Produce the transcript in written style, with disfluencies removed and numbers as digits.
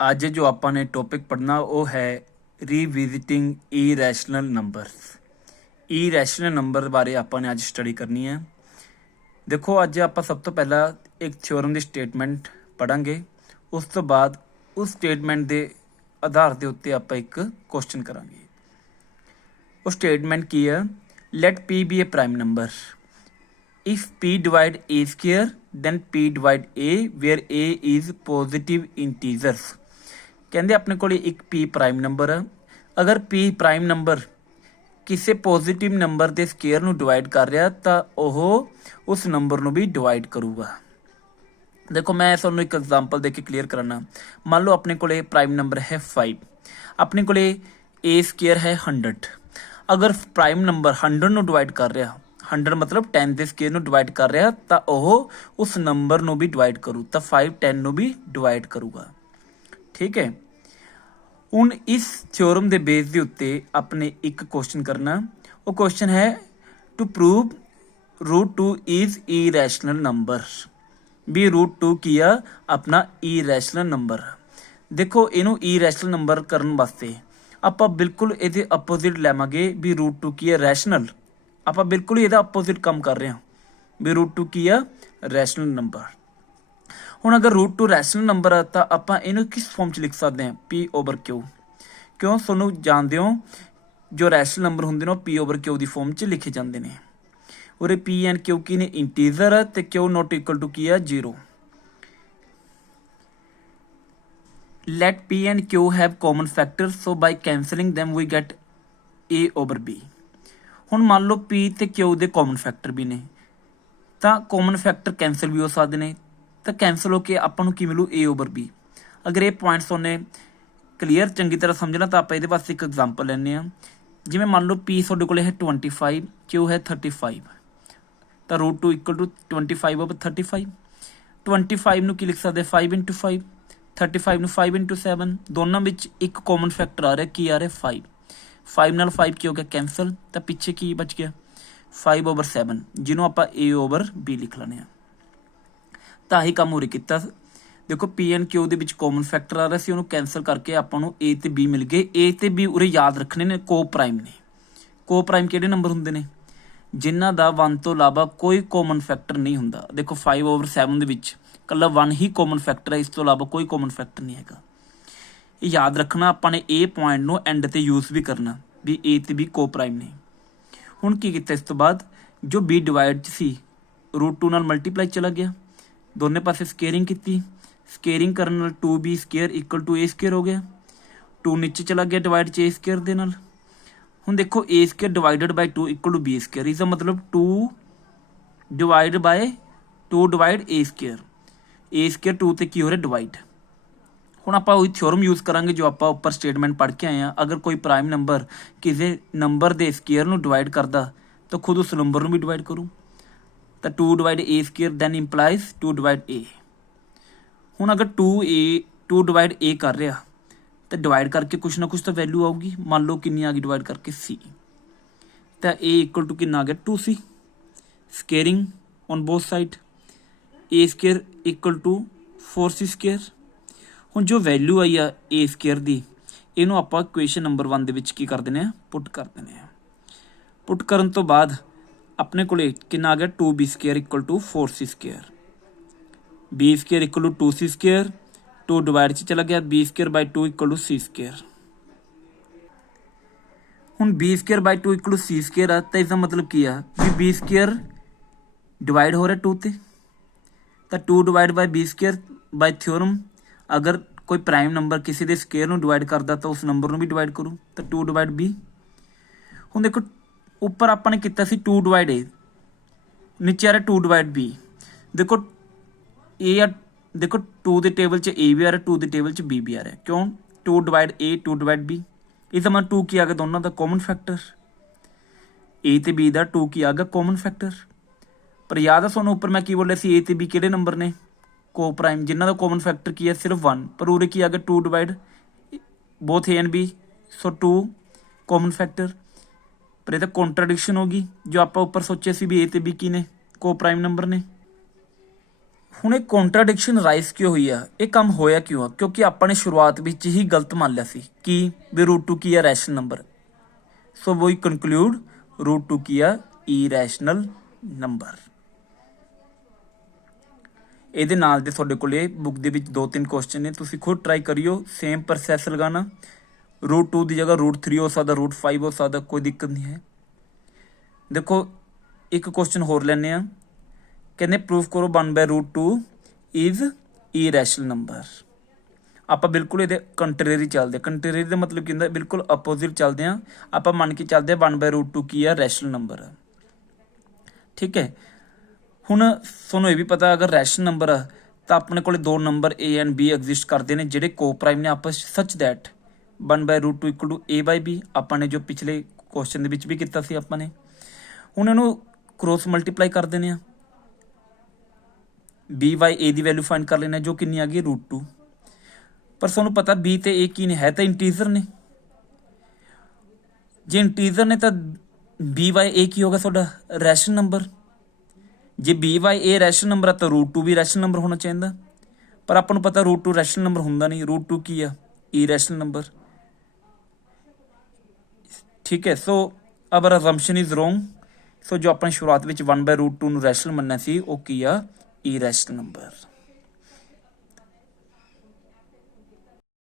ਅੱਜ ਜੋ ਆਪਾਂ ਨੇ ਟੌਪਿਕ ਪੜ੍ਹਨਾ ਉਹ ਹੈ ਰੀਵਿਜ਼ਿਟਿੰਗ ਇਰੈਸ਼ਨਲ ਨੰਬਰਸ। ਇਰੈਸ਼ਨਲ ਨੰਬਰ ਬਾਰੇ ਆਪਾਂ ਨੇ ਅੱਜ ਸਟੱਡੀ ਕਰਨੀ ਹੈ। ਦੇਖੋ ਅੱਜ ਆਪਾਂ ਸਭ ਤੋਂ ਪਹਿਲਾਂ ਇੱਕ ਥਿਓਰਮ ਦੀ ਸਟੇਟਮੈਂਟ ਪੜਾਂਗੇ, ਉਸ ਤੋਂ ਬਾਅਦ ਉਸ ਸਟੇਟਮੈਂਟ ਦੇ ਆਧਾਰ ਦੇ ਉੱਤੇ ਆਪਾਂ ਇੱਕ ਕੁਐਸਚਨ ਕਰਾਂਗੇ। ਉਹ ਸਟੇਟਮੈਂਟ ਕੀ ਹੈ? Let p be a prime number if p divide a square then p divide a where a is positive integers। ਕਹਿੰਦੇ ਆਪਣੇ ਕੋਲ ਇੱਕ p ਪ੍ਰਾਈਮ ਨੰਬਰ ਹੈ, ਅਗਰ p ਪ੍ਰਾਈਮ ਨੰਬਰ ਕਿਸੇ ਪੋਜ਼ਿਟਿਵ ਨੰਬਰ ਦੇ ਸਕੇਅਰ ਨੂੰ ਡਿਵਾਈਡ ਕਰ ਰਿਹਾ ਤਾਂ ਉਹ ਉਸ ਨੰਬਰ ਨੂੰ ਵੀ ਡਿਵਾਈਡ ਕਰੂਗਾ। ਦੇਖੋ ਮੈਂ ਤੁਹਾਨੂੰ ਇੱਕ ਐਗਜ਼ਾਮਪਲ ਦੇ ਕੇ ਕਲੀਅਰ ਕਰਾਨਾ। ਮੰਨ ਲਓ ਆਪਣੇ ਕੋਲੇ ਪ੍ਰਾਈਮ ਨੰਬਰ ਹੈ 5, ਆਪਣੇ ਕੋਲੇ a ਸਕੇਅਰ ਹੈ 100। ਅਗਰ ਪ੍ਰਾਈਮ ਨੰਬਰ 100 ਨੂੰ ਡਿਵਾਈਡ ਕਰ ਰਿਹਾ, 100 ਮਤਲਬ 10 ਦੇ ਸਕੇਅਰ ਨੂੰ ਡਿਵਾਈਡ ਕਰ ਰਿਹਾ, ਤਾਂ ਉਹ ਉਸ ਨੰਬਰ ਨੂੰ ਵੀ ਡਿਵਾਈਡ ਕਰੂ, ਤਾਂ 5 10 ਨੂੰ ਵੀ ਡਿਵਾਈਡ ਕਰੂਗਾ। ਠੀਕ ਹੈ, ਹੁਣ ਇਸ ਥਿਓਰਮ ਦੇ ਬੇਸ ਦੇ ਉੱਤੇ ਆਪਣੇ ਇੱਕ ਕੁਐਸਚਨ ਕਰਨਾ। ਉਹ ਕੁਐਸਚਨ ਹੈ ਟੂ ਪ੍ਰੂਵ √2 ਇਜ਼ ਇਰੈਸ਼ਨਲ ਨੰਬਰ। ਵੀ √2 ਕੀ ਆ? ਆਪਣਾ ਇਰੈਸ਼ਨਲ ਨੰਬਰ। ਦੇਖੋ ਇਹਨੂੰ ਇਰੈਸ਼ਨਲ ਨੰਬਰ ਕਰਨ ਵਾਸਤੇ ਆਪਾਂ ਬਿਲਕੁਲ ਇਹਦੇ ਆਪੋਜ਼ਿਟ ਲੈਵਾਂਗੇ। ਵੀ √2 ਕੀ ਹੈ? ਰੈਸ਼ਨਲ। ਆਪਾਂ ਬਿਲਕੁਲ ਇਹਦਾ ਆਪੋਜ਼ਿਟ ਕੰਮ ਕਰ ਰਹੇ ਹਾਂ। ਵੀ √2 ਕੀ ਆ? Rational number. ਹੁਣ ਅਗਰ √2 ਰੈਸ਼ਨਲ ਨੰਬਰ ਆ ਤਾਂ ਆਪਾਂ ਇਹਨੂੰ ਕਿਸ ਫਾਰਮ 'ਚ ਲਿਖ ਸਕਦੇ ਹਾਂ? p/q। ਕਿਉਂ? ਤੁਹਾਨੂੰ ਜਾਣਦੇ ਹੋ ਜੋ ਰੈਸ਼ਨਲ ਨੰਬਰ ਹੁੰਦੇ ਨੇ ਉਹ p/q ਦੀ ਫਾਰਮ 'ਚ ਲਿਖੇ ਜਾਂਦੇ ਨੇ। ਉਰੇ p ਐਂਡ q ਕੀ ਨੇ? ਇੰਟੀਜ਼ਰ ਆ, ਤੇ q ਨੋਟ ਇਕੁਅਲ ਟੂ ਕੀ ਆ? 0। let p and q have common factors so by cancelling them we get a/b। ਹੁਣ ਮੰਨ ਲਓ p ਤੇ q ਦੇ ਕਾਮਨ ਫੈਕਟਰ ਵੀ ਨੇ, ਤਾਂ ਕਾਮਨ ਫੈਕਟਰ ਕੈਂਸਲ ਵੀ ਹੋ ਸਕਦੇ ਨੇ, ਤਾਂ ਕੈਂਸਲ ਹੋ ਕੇ ਆਪਾਂ ਨੂੰ ਕੀ ਮਿਲੂ? a/b। ਅਗਰ ਇਹ ਪੁਆਇੰਟਸ ਉਹਨੇ ਕਲੀਅਰ ਚੰਗੀ ਤਰ੍ਹਾਂ ਸਮਝਣਾ ਤਾਂ ਆਪਾਂ ਇਹਦੇ ਵਾਸਤੇ ਇੱਕ ਐਗਜ਼ਾਮਪਲ ਲੈਂਦੇ ਹਾਂ। ਜਿਵੇਂ ਮੰਨ ਲਓ p ਤੁਹਾਡੇ ਕੋਲ ਹੈ 25, q ਹੈ 35, ਤਾਂ √2 ਇਕੁਅਲ ਟੂ 25/35। 25 ਨੂੰ ਕੀ ਲਿਖ ਸਕਦੇ? 5 × 5। 35 ਨੂੰ 5 × 7। ਦੋਨਾਂ ਵਿੱਚ ਇੱਕ ਕਾਮਨ ਫੈਕਟਰ ਆ ਰਿਹਾ, ਕੀ ਆ ਰਿਹਾ? 5। 5 ਨਾਲ 5 ਕੀ ਹੋ ਗਿਆ? ਕੈਂਸਲ। ਤਾਂ ਪਿੱਛੇ ਕੀ ਬਚ ਗਿਆ? 5/7, ਜਿਹਨੂੰ ਆਪਾਂ a/b ਲਿਖ ਲੈਂਦੇ ਹਾਂ। ਤਾਂ ਆਹੀ ਕੰਮ ਉਰੇ ਕੀਤਾ। ਦੇਖੋ p ਐਂਡ q ਦੇ ਵਿੱਚ ਕਾਮਨ ਫੈਕਟਰ ਆ ਰਿਹਾ ਸੀ, ਉਹਨੂੰ ਕੈਂਸਲ ਕਰਕੇ ਆਪਾਂ ਨੂੰ a ਤੇ b ਮਿਲ ਗਏ। a ਤੇ b ਉਰੇ ਯਾਦ ਰੱਖਣੇ ਨੇ, ਕੋ ਪ੍ਰਾਈਮ ਨੇ। ਕੋ ਪ੍ਰਾਈਮ ਕਿਹੜੇ ਨੰਬਰ ਹੁੰਦੇ ਨੇ? ਜਿਨ੍ਹਾਂ ਦਾ 1 ਤੋਂ ਇਲਾਵਾ ਕੋਈ ਕਾਮਨ ਫੈਕਟਰ ਨਹੀਂ ਹੁੰਦਾ। ਦੇਖੋ 5/7 ਦੇ ਵਿੱਚ ਇਕੱਲਾ 1 ਹੀ ਕਾਮਨ ਫੈਕਟਰ ਹੈ, ਇਸ ਤੋਂ ਇਲਾਵਾ ਕੋਈ ਕਾਮਨ ਫੈਕਟਰ ਨਹੀਂ ਹੈਗਾ। ਇਹ ਯਾਦ ਰੱਖਣਾ। ਆਪਾਂ ਨੇ ਇਹ ਪੁਆਇੰਟ ਨੂੰ ਐਂਡ ਤੇ ਯੂਜ਼ ਵੀ ਕਰਨਾ ਵੀ a ਤੇ b ਕੋ ਪ੍ਰਾਈਮ ਨੇ। ਹੁਣ ਕੀ ਕੀਤਾ? ਇਸ ਤੋਂ ਬਾਅਦ ਜੋ b ਡਿਵਾਈਡ 'ਚ ਸੀ √2 ਨਾਲ ਮਲਟੀਪਲਾਈ ਚਲਾ ਗਿਆ, ਦੋਨੇ ਪਾਸੇ ਸਕੇਅਰਿੰਗ ਕੀਤੀ। ਸਕੇਅਰਿੰਗ ਕਰਨ ਨਾਲ 2b square equal to a square ਹੋ ਗਿਆ। 2 ਨੀਚੇ ਚਲਾ ਗਿਆ ਡਿਵਾਈਡ 'ਚ a ਸਕੇਅਰ ਦੇ ਨਾਲ। ਹੁਣ ਦੇਖੋ a square divided by 2 equal to b square. ਇਸਦਾ ਮਤਲਬ 2 divide a square. a square 2 ਤੇ ਕੀ ਹੋ ਰਿਹਾ? ਡਿਵਾਈਡ। ਹੁਣ ਆਪਾਂ ਉਹੀ ਥਿਓਰਮ ਯੂਜ਼ ਕਰਾਂਗੇ ਜੋ ਆਪਾਂ ਉੱਪਰ ਸਟੇਟਮੈਂਟ ਪੜ੍ਹ ਕੇ ਆਏ ਹਾਂ। ਅਗਰ ਕੋਈ ਪ੍ਰਾਈਮ ਨੰਬਰ ਕਿਸੇ ਨੰਬਰ ਦੇ ਸਕੇਅਰ ਨੂੰ ਡਿਵਾਈਡ ਕਰਦਾ ਤਾਂ ਖੁਦ ਉਸ ਨੰਬਰ ਨੂੰ ਵੀ ਡਿਵਾਈਡ ਕਰੂ। ਤਾਂ 2 divide a square then implies 2 divide a। ਹੁਣ ਅਗਰ 2 ਡਿਵਾਈਡ a ਕਰ ਰਿਹਾ ਤਾਂ ਡਿਵਾਈਡ ਕਰਕੇ ਕੁਛ ਨਾ ਕੁਛ ਤਾਂ ਵੈਲਿਊ ਆਊਗੀ। ਮੰਨ ਲਓ ਕਿੰਨੀ ਆ ਗਈ ਡਿਵਾਈਡ ਕਰਕੇ? c। ਤਾਂ a ਇਕੁਅਲ ਟੂ ਕਿੰਨਾ ਆ ਗਿਆ? 2c। Squaring on both side. a square equal to 4c square. ਹੁਣ ਜੋ ਵੈਲਿਊ ਆਈ ਆ a ਸਕੇਅਰ ਦੀ, ਇਹਨੂੰ ਆਪਾਂ ਇਕੁਏਸ਼ਨ ਨੰਬਰ 1 ਦੇ ਵਿੱਚ ਕੀ ਕਰ ਦਿੰਦੇ ਹਾਂ? ਪੁੱਟ ਕਰ ਦਿੰਦੇ ਹਾਂ। ਪੁੱਟ ਕਰਨ ਤੋਂ ਬਾਅਦ ਆਪਣੇ ਕੋਲੇ ਕਿੰਨਾ ਆ ਗਿਆ? 2b square equal to 4c square. b square equal to 2c square. 2 divide 'ਚ ਚਲਾ ਗਿਆ, b square by 2 equal to c square. ਹੁਣ b square by 2 equal to c square ਆ, ਤਾਂ ਇਸਦਾ ਮਤਲਬ ਕੀ ਆ? ਵੀ b ਸਕੇਅਰ ਡਿਵਾਈਡ ਹੋ ਰਿਹਾ 2 ਤੇ, ਤਾਂ 2 divide by b square by theorem. ਅਗਰ ਕੋਈ ਪ੍ਰਾਈਮ ਨੰਬਰ ਕਿਸੇ ਦੇ ਸਕੇਅਰ ਨੂੰ ਡਿਵਾਈਡ ਕਰਦਾ ਤਾਂ ਉਸ ਨੰਬਰ ਨੂੰ ਵੀ ਡਿਵਾਈਡ ਕਰੂ, ਤਾਂ 2 ਡਿਵਾਈਡ b। ਹੁਣ ਦੇਖੋ ਉੱਪਰ ਆਪਾਂ ਨੇ ਕੀਤਾ ਸੀ 2 ਡਿਵਾਈਡ a, ਨੀਚੇ ਆ ਰਿਹਾ 2 ਡਿਵਾਈਡ b। ਦੇਖੋ a ਆ, ਦੇਖੋ 2 ਦੇ ਟੇਬਲ 'ਚ a ਵੀ ਆ ਰਿਹਾ, 2 ਦੇ ਟੇਬਲ 'ਚ b ਵੀ ਆ ਰਿਹਾ। ਕਿਉਂ? 2 ਡਿਵਾਈਡ a 2 ਡਿਵਾਈਡ b। ਇਹਦਾ ਮਤਲਬ 2 ਕੀ ਆ ਗਿਆ? ਦੋਨਾਂ ਦਾ ਕਾਮਨ ਫੈਕਟਰ। a ਤੇ b ਦਾ 2 ਕੀ ਆ ਗਿਆ? Common factor. ਪਰ ਯਾਦ ਆ ਤੁਹਾਨੂੰ ਉੱਪਰ ਮੈਂ ਕੀ ਬੋਲਿਆ ਸੀ? a ਤੇ b ਕਿਹੜੇ ਨੰਬਰ ਨੇ? ਕੋ ਪ੍ਰਾਈਮ, ਜਿਨ੍ਹਾਂ ਦਾ ਕਾਮਨ ਫੈਕਟਰ ਕੀ ਹੈ? ਸਿਰਫ 1। ਪਰ ਉਰੇ ਕੀ ਆ ਗਿਆ? 2 divide both a and b, so 2 common factor. ਪਰ ਇਹ ਤਾਂ ਕੰਟਰਾਡਿਕਸ਼ਨ ਹੋ ਗਈ। ਜੋ ਆਪਾਂ ਉੱਪਰ ਸੋਚਿਆ ਸੀ ਵੀ a ਤੇ b ਕੀ ਨੇ? ਕੋ ਪ੍ਰਾਈਮ ਨੰਬਰ ਨੇ। ਹੁਣ ਇਹ ਕੰਟਰਾਡਿਕਸ਼ਨ ਰਾਈਜ਼ ਕਿਉਂ ਹੋਈ ਆ, ਇਹ ਕੰਮ ਹੋਇਆ ਕਿਉਂ ਆ? ਕਿਉਂਕਿ ਆਪਾਂ ਨੇ ਸ਼ੁਰੂਆਤ ਵਿੱਚ ਹੀ ਗਲਤ ਮੰਨ ਲਿਆ ਸੀ ਕਿ ਵੀ √2 ਕੀ ਆ, ਰੈਸ਼ਨਲ ਨੰਬਰ। ਸੋ ਵੀ ਕਨਕਲੂਡ √2 ਕੀ ਆ, ਇਰੈਸ਼ਨਲ ਨੰਬਰ। ਇਹਦੇ ਨਾਲ ਦੇ ਤੁਹਾਡੇ ਕੋਲੇ ਬੁੱਕ ਦੇ ਵਿੱਚ 2-3 ਕੁਐਸਚਨ ਨੇ, ਤੁਸੀਂ ਖੁਦ ਟਰਾਈ ਕਰਿਓ। ਸੇਮ ਪ੍ਰੋਸੈਸ ਲਗਾਣਾ, √2 ਦੀ ਜਗ੍ਹਾ √3 ਹੋ ਸਕਦਾ, √5 ਹੋ ਸਕਦਾ, ਕੋਈ ਦਿੱਕਤ ਨਹੀਂ ਹੈ। ਦੇਖੋ ਇੱਕ ਕੁਐਸਚਨ ਹੋਰ ਲੈਂਦੇ ਆ, ਕਹਿੰਦੇ ਪ੍ਰੂਫ ਕਰੋ 1/√2 ਇਜ਼ ਇਰੈਸ਼ਨਲ ਨੰਬਰ। ਆਪਾਂ ਬਿਲਕੁਲ ਇਹਦੇ ਕੰਟਰੇਰੀ ਚੱਲਦੇ। ਕੰਟਰੇਰੀ ਦਾ ਮਤਲਬ ਕੀ ਹੁੰਦਾ, ਬਿਲਕੁਲ ਅਪੋਜ਼ਿਟ ਚੱਲਦੇ ਆ। ਆਪਾਂ ਮੰਨ ਕੇ ਚੱਲਦੇ ਆ 1/√2 ਕੀ ਆ, ਰੈਸ਼ਨਲ ਨੰਬਰ। ਠੀਕ ਹੈ। ਹੁਣ ਤੁਹਾਨੂੰ ਇਹ ਵੀ ਪਤਾ, ਅਗਰ ਰੈਸ਼ਨਲ ਨੰਬਰ ਆ ਤਾਂ ਆਪਣੇ ਕੋਲੇ 2 number A and B exist ਕਰਦੇ ਨੇ ਜਿਹੜੇ ਕੋਪ੍ਰਾਈਮ ਨੇ ਆਪਸ ਸੱਚ ਦੈਟ 1/√2 = A/B। ਆਪਾਂ ਨੇ ਜੋ ਪਿਛਲੇ ਕੁਐਸਚਨ ਦੇ ਵਿੱਚ ਵੀ ਕੀਤਾ ਸੀ ਆਪਾਂ ਨੇ। ਹੁਣ ਇਹਨੂੰ ਕ੍ਰੋਸ ਮਲਟੀਪਲਾਈ ਕਰ ਦਿੰਦੇ ਆ, B by A the value find ਕਰ ਲੈਣਾ, ਜੋ ਕਿੰਨੀ ਆ ਗਈ, √2। ਪਰ ਤੁਹਾਨੂੰ ਪਤਾ B ਤੇ A ਕੀ ਨੇ, ਹੈ ਤਾਂ ਇੰਟੀਜ਼ਰ ਨੇ। ਜੇ ਇੰਟੀਜ਼ਰ ਨੇ ਤਾਂ B ਬਾਈ A ਕੀ ਹੋਗਾ ਤੁਹਾਡਾ, ਰੈਸ਼ਨਲ ਨੰਬਰ। ਜੇ B by A rational number ਆ ਤਾਂ √2 ਵੀ ਰੈਸ਼ਨਲ ਨੰਬਰ ਹੋਣਾ ਚਾਹੀਦਾ। ਪਰ ਆਪਾਂ ਨੂੰ ਪਤਾ √2 ਰੈਸ਼ਨਲ ਨੰਬਰ ਹੁੰਦਾ ਨਹੀਂ, √2 ਕੀ ਆ, ਇਰੈਸ਼ਨਲ ਨੰਬਰ। ਠੀਕ ਹੈ। ਸੋ ਅਵਰ ਅਜ਼ੰਪਸ਼ਨ ਇਜ਼ ਰੋਂਗ। ਸੋ ਜੋ ਆਪਾਂ ਸ਼ੁਰੂਆਤ ਵਿੱਚ 1/√2 ਨੂੰ ਰੈਸ਼ਨਲ ਮੰਨਿਆ ਸੀ, ਉਹ ਕੀ ਆ, ਇਰੈਸ਼ਨਲ ਨੰਬਰ।